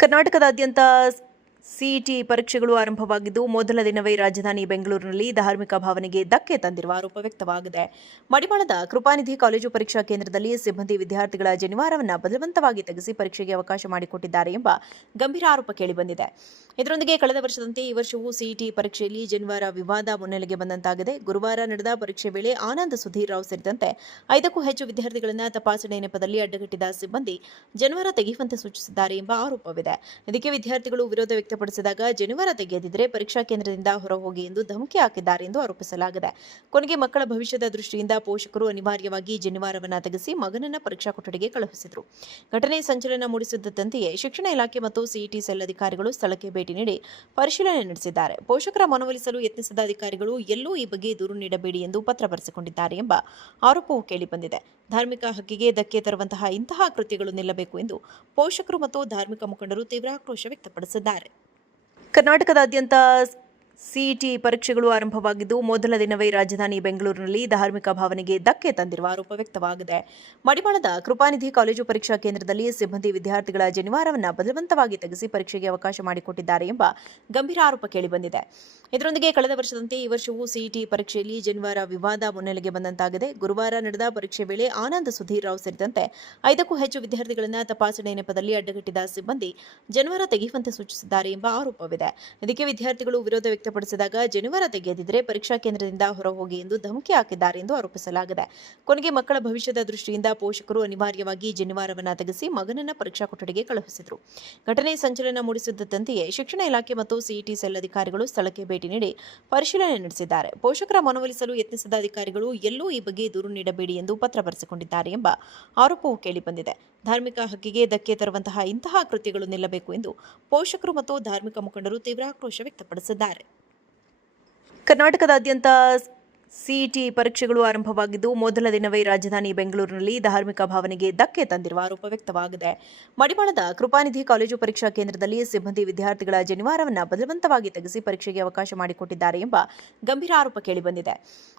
ಕರ್ನಾಟಕದಾದ್ಯಂತ ಸಿಇಟಿ ಪರೀಕ್ಷೆಗಳು ಆರಂಭವಾಗಿದ್ದು ಮೊದಲ ದಿನವೇ ರಾಜಧಾನಿ ಬೆಂಗಳೂರಿನಲ್ಲಿ ಧಾರ್ಮಿಕ ಭಾವನೆಗೆ ಧಕ್ಕೆ ತಂದಿರುವ ಆರೋಪ ವ್ಯಕ್ತವಾಗಿದೆ. ಮಡಿವಾಳದ ಕೃಪಾನಿಧಿ ಕಾಲೇಜು ಪರೀಕ್ಷಾ ಕೇಂದ್ರದಲ್ಲಿ ಸಿಬ್ಬಂದಿ ವಿದ್ಯಾರ್ಥಿಗಳ ಜನಿವಾರವನ್ನು ಬಲವಂತವಾಗಿ ತೆಗೆಸಿ ಪರೀಕ್ಷೆಗೆ ಅವಕಾಶ ಮಾಡಿಕೊಟ್ಟಿದ್ದಾರೆ ಎಂಬ ಗಂಭೀರ ಆರೋಪ ಕೇಳಿಬಂದಿದೆ. ಇದರೊಂದಿಗೆ ಕಳೆದ ವರ್ಷದಂತೆ ಈ ವರ್ಷವೂ ಸಿಇಟಿ ಪರೀಕ್ಷೆಯಲ್ಲಿ ಜನಿವಾರ ವಿವಾದ ಮುನ್ನೆಲೆಗೆ ಬಂದಂತಾಗಿದೆ. ಗುರುವಾರ ನಡೆದ ಪರೀಕ್ಷೆ ವೇಳೆ ಆನಂದ್ ಸುಧೀರ್ ರಾವ್ ಸೇರಿದಂತೆ 5ಕ್ಕೂ ಹೆಚ್ಚು ವಿದ್ಯಾರ್ಥಿಗಳನ್ನು ತಪಾಸಣೆ ನೆಪದಲ್ಲಿ ಅಡ್ಡಗಟ್ಟಿದ ಸಿಬ್ಬಂದಿ ಜನಿವಾರ ತೆಗೆಯುವಂತೆ ಸೂಚಿಸಿದ್ದಾರೆ ಎಂಬ ಆರೋಪವಿದೆ. ಇದಕ್ಕೆ ವಿದ್ಯಾರ್ಥಿಗಳು ವಿರೋಧ ವ್ಯಕ್ತಪಡಿಸಿದಾಗ ಜನಿವಾರ ತೆಗೆಯದಿದ್ದರೆ ಪರೀಕ್ಷಾ ಕೇಂದ್ರದಿಂದ ಹೊರಹೋಗಿ ಎಂದು ಧಮಕಿ ಹಾಕಿದ್ದಾರೆ ಎಂದು ಆರೋಪಿಸಲಾಗಿದೆ. ಕೊನೆಗೆ ಮಕ್ಕಳ ಭವಿಷ್ಯದ ದೃಷ್ಟಿಯಿಂದ ಪೋಷಕರು ಅನಿವಾರ್ಯವಾಗಿ ಜನಿವಾರವನ್ನು ತೆಗೆಸಿ ಮಗನನ್ನ ಪರೀಕ್ಷಾ ಕೊಠಡಿಗೆ ಕಳುಹಿಸಿದರು. ಘಟನೆ ಸಂಚಲನ ಮೂಡಿಸಿದ್ದಂತೆಯೇ ಶಿಕ್ಷಣ ಇಲಾಖೆ ಮತ್ತು ಸಿಇಟಿ ಸೆಲ್ ಅಧಿಕಾರಿಗಳು ಸ್ಥಳಕ್ಕೆ ಭೇಟಿ ನೀಡಿ ಪರಿಶೀಲನೆ ನಡೆಸಿದ್ದಾರೆ. ಪೋಷಕರ ಮನವೊಲಿಸಲು ಯತ್ನಿಸಿದ ಅಧಿಕಾರಿಗಳು ಎಲ್ಲೂ ಈ ಬಗ್ಗೆ ದೂರು ನೀಡಬೇಡಿ ಎಂದು ಪತ್ರ ಬರೆಸಿಕೊಂಡಿದ್ದಾರೆ ಎಂಬ ಆರೋಪವೂ ಕೇಳಿಬಂದಿದೆ. ಧಾರ್ಮಿಕ ಹಕ್ಕಿಗೆ ಧಕ್ಕೆ ತರುವಂತಹ ಇಂತಹ ಕೃತ್ಯಗಳು ನಿಲ್ಲಬೇಕು ಎಂದು ಪೋಷಕರು ಮತ್ತು ಧಾರ್ಮಿಕ ಮುಖಂಡರು ತೀವ್ರ ಆಕ್ರೋಶ ವ್ಯಕ್ತಪಡಿಸಿದ್ದಾರೆ. ಕರ್ನಾಟಕದಾದ್ಯಂತ ಸಿಇಟಿ ಪರೀಕ್ಷೆಗಳು ಆರಂಭವಾಗಿದ್ದು ಮೊದಲ ದಿನವೇ ರಾಜಧಾನಿ ಬೆಂಗಳೂರಿನಲ್ಲಿ ಧಾರ್ಮಿಕ ಭಾವನೆಗೆ ಧಕ್ಕೆ ತಂದಿರುವ ಆರೋಪ ವ್ಯಕ್ತವಾಗಿದೆ. ಮಡಿವಾಳದ ಕೃಪಾನಿಧಿ ಕಾಲೇಜು ಪರೀಕ್ಷಾ ಕೇಂದ್ರದಲ್ಲಿ ಸಿಬ್ಬಂದಿ ವಿದ್ಯಾರ್ಥಿಗಳ ಜನಿವಾರವನ್ನು ಬಲವಂತವಾಗಿ ತೆಗೆಸಿ ಪರೀಕ್ಷೆಗೆ ಅವಕಾಶ ಮಾಡಿಕೊಟ್ಟಿದ್ದಾರೆ ಎಂಬ ಗಂಭೀರ ಆರೋಪ ಕೇಳಿಬಂದಿದೆ. ಇದರೊಂದಿಗೆ ಕಳೆದ ವರ್ಷದಂತೆ ಈ ವರ್ಷವೂ ಸಿಇಟಿ ಪರೀಕ್ಷೆಯಲ್ಲಿ ಜನಿವಾರ ವಿವಾದ ಮುನ್ನೆಲೆಗೆ ಬಂದಂತಾಗಿದೆ. ಗುರುವಾರ ನಡೆದ ಪರೀಕ್ಷೆ ವೇಳೆ ಆನಂದ್ ಸುಧೀರ್ ರಾವ್ ಸೇರಿದಂತೆ 5ಕ್ಕೂ ಹೆಚ್ಚು ವಿದ್ಯಾರ್ಥಿಗಳನ್ನು ತಪಾಸಣೆ ನೆಪದಲ್ಲಿ ಅಡ್ಡಗಟ್ಟಿದ ಸಿಬ್ಬಂದಿ ಜನಿವಾರ ತೆಗೆಯುವಂತೆ ಸೂಚಿಸಿದ್ದಾರೆ ಎಂಬ ಆರೋಪವಿದೆ. ಇದಕ್ಕೆ ವಿದ್ಯಾರ್ಥಿಗಳು ವಿರೋಧ ವ್ಯಕ್ತಪಡಿಸಿದಾಗ ಜನಿವಾರ ತೆಗೆಯದಿದ್ದರೆ ಪರೀಕ್ಷಾ ಕೇಂದ್ರದಿಂದ ಹೊರಹೋಗಿ ಎಂದು ಧಮಕಿ ಹಾಕಿದ್ದಾರೆ ಎಂದು ಆರೋಪಿಸಲಾಗಿದೆ. ಕೊನೆಗೆ ಮಕ್ಕಳ ಭವಿಷ್ಯದ ದೃಷ್ಟಿಯಿಂದ ಪೋಷಕರು ಅನಿವಾರ್ಯವಾಗಿ ಜನಿವಾರವನ್ನು ತೆಗೆಸಿ ಮಗನನ್ನ ಪರೀಕ್ಷಾ ಕೊಠಡಿಗೆ ಕಳುಹಿಸಿದರು. ಘಟನೆ ಸಂಚಲನ ಮೂಡಿಸಿದ್ದಂತೆಯೇ ಶಿಕ್ಷಣ ಇಲಾಖೆ ಮತ್ತು ಸಿಇಟಿ ಸೆಲ್ ಅಧಿಕಾರಿಗಳು ಸ್ಥಳಕ್ಕೆ ಭೇಟಿ ನೀಡಿ ಪರಿಶೀಲನೆ ನಡೆಸಿದ್ದಾರೆ. ಪೋಷಕರ ಮನವೊಲಿಸಲು ಯತ್ನಿಸಿದ ಅಧಿಕಾರಿಗಳು ಎಲ್ಲೂ ಈ ಬಗ್ಗೆ ದೂರು ನೀಡಬೇಡಿ ಎಂದು ಪತ್ರ ಬರೆಸಿಕೊಂಡಿದ್ದಾರೆ ಎಂಬ ಆರೋಪವೂ ಕೇಳಿಬಂದಿದೆ. ಧಾರ್ಮಿಕ ಹಕ್ಕಿಗೆ ಧಕ್ಕೆ ತರುವಂತಹ ಇಂತಹ ಕೃತ್ಯಗಳು ನಿಲ್ಲಬೇಕು ಎಂದು ಪೋಷಕರು ಮತ್ತು ಧಾರ್ಮಿಕ ಮುಖಂಡರು ತೀವ್ರ ಆಕ್ರೋಶ ವ್ಯಕ್ತಪಡಿಸಿದ್ದಾರೆ. ಕರ್ನಾಟಕದಾದ್ಯಂತ ಸಿಇಟಿ ಪರೀಕ್ಷೆಗಳು ಆರಂಭವಾಗಿದ್ದು ಮೊದಲ ದಿನವೇ ರಾಜಧಾನಿ ಬೆಂಗಳೂರಿನಲ್ಲಿ ಧಾರ್ಮಿಕ ಭಾವನೆಗೆ ಧಕ್ಕೆ ತಂದಿರುವ ಆರೋಪ ವ್ಯಕ್ತವಾಗಿದೆ. ಮಡಿವಾಳದ ಕೃಪಾನಿಧಿ ಕಾಲೇಜು ಪರೀಕ್ಷಾ ಕೇಂದ್ರದಲ್ಲಿ ಸಿಬ್ಬಂದಿ ವಿದ್ಯಾರ್ಥಿಗಳ ಜನಿವಾರವನ್ನು ಬಲವಂತವಾಗಿ ತೆಗೆಸಿ ಪರೀಕ್ಷೆಗೆ ಅವಕಾಶ ಮಾಡಿಕೊಟ್ಟಿದ್ದಾರೆ ಎಂಬ ಗಂಭೀರ ಆರೋಪ ಕೇಳಿಬಂದಿದೆ.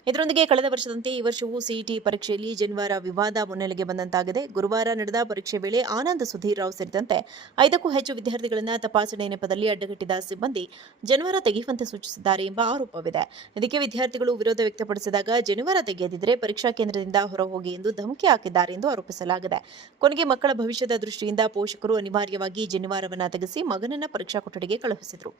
ಇದರೊಂದಿಗೆ ಕಳೆದ ವರ್ಷದಂತೆ ಈ ವರ್ಷವೂ ಸಿಇಟಿ ಪರೀಕ್ಷೆಯಲ್ಲಿ ಜನಿವಾರ ವಿವಾದ ಮುನ್ನೆಲೆಗೆ ಬಂದಂತಾಗಿದೆ. ಗುರುವಾರ ನಡೆದ ಪರೀಕ್ಷೆ ವೇಳೆ ಆನಂದ್ ಸುಧೀರ್ ರಾವ್ ಸೇರಿದಂತೆ 5ಕ್ಕೂ ಹೆಚ್ಚು ವಿದ್ಯಾರ್ಥಿಗಳನ್ನು ತಪಾಸಣೆ ನೆಪದಲ್ಲಿ ಅಡ್ಡಗಟ್ಟಿದ ಸಿಬ್ಬಂದಿ ಜನಿವಾರ ತೆಗೆಯುವಂತೆ ಸೂಚಿಸಿದ್ದಾರೆ ಎಂಬ ಆರೋಪವಿದೆ. ಇದಕ್ಕೆ ವಿದ್ಯಾರ್ಥಿಗಳು ವಿರೋಧ ವ್ಯಕ್ತಪಡಿಸಿದಾಗ ಜನಿವಾರ ತೆಗೆಯದಿದ್ದರೆ ಪರೀಕ್ಷಾ ಕೇಂದ್ರದಿಂದ ಹೊರಹೋಗಿ ಎಂದು ಧಮಕಿ ಹಾಕಿದ್ದಾರೆ ಎಂದು ಆರೋಪಿಸಲಾಗಿದೆ. ಕೊನೆಗೆ ಮಕ್ಕಳ ಭವಿಷ್ಯದ ದೃಷ್ಟಿಯಿಂದ ಪೋಷಕರು ಅನಿವಾರ್ಯವಾಗಿ ಜನಿವಾರವನ್ನು ತೆಗೆಸಿ ಮಗನನ್ನ ಪರೀಕ್ಷಾ ಕೊಠಡಿಗೆ ಕಳುಹಿಸಿದರು.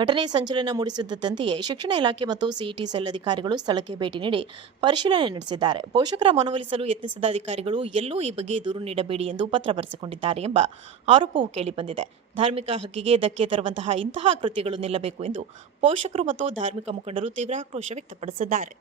ಘಟನೆ ಸಂಚಲನ ಮೂಡಿಸಿದ್ದಂತೆಯೇ ಶಿಕ್ಷಣ ಇಲಾಖೆ ಮತ್ತು ಸಿಇಟಿ ಸೆಲ್ ಅಧಿಕಾರಿಗಳು ಸ್ಥಳಕ್ಕೆ ಭೇಟಿ ನೀಡಿ ಪರಿಶೀಲನೆ ನಡೆಸಿದ್ದಾರೆ. ಪೋಷಕರ ಮನವೊಲಿಸಲು ಯತ್ನಿಸಿದ ಅಧಿಕಾರಿಗಳು ಎಲ್ಲೂ ಈ ಬಗ್ಗೆ ದೂರು ನೀಡಬೇಡಿ ಎಂದು ಪತ್ರ ಬರೆಸಿಕೊಂಡಿದ್ದಾರೆ ಎಂಬ ಆರೋಪವೂ ಕೇಳಿಬಂದಿದೆ. ಧಾರ್ಮಿಕ ಹಕ್ಕಿಗೆ ಧಕ್ಕೆ ತರುವಂತಹ ಇಂತಹ ಕೃತ್ಯಗಳು ನಿಲ್ಲಬೇಕು ಎಂದು ಪೋಷಕರು ಮತ್ತು ಧಾರ್ಮಿಕ ಮುಖಂಡರು ತೀವ್ರ ಆಕ್ರೋಶ ವ್ಯಕ್ತಪಡಿಸಿದ್ದಾರೆ.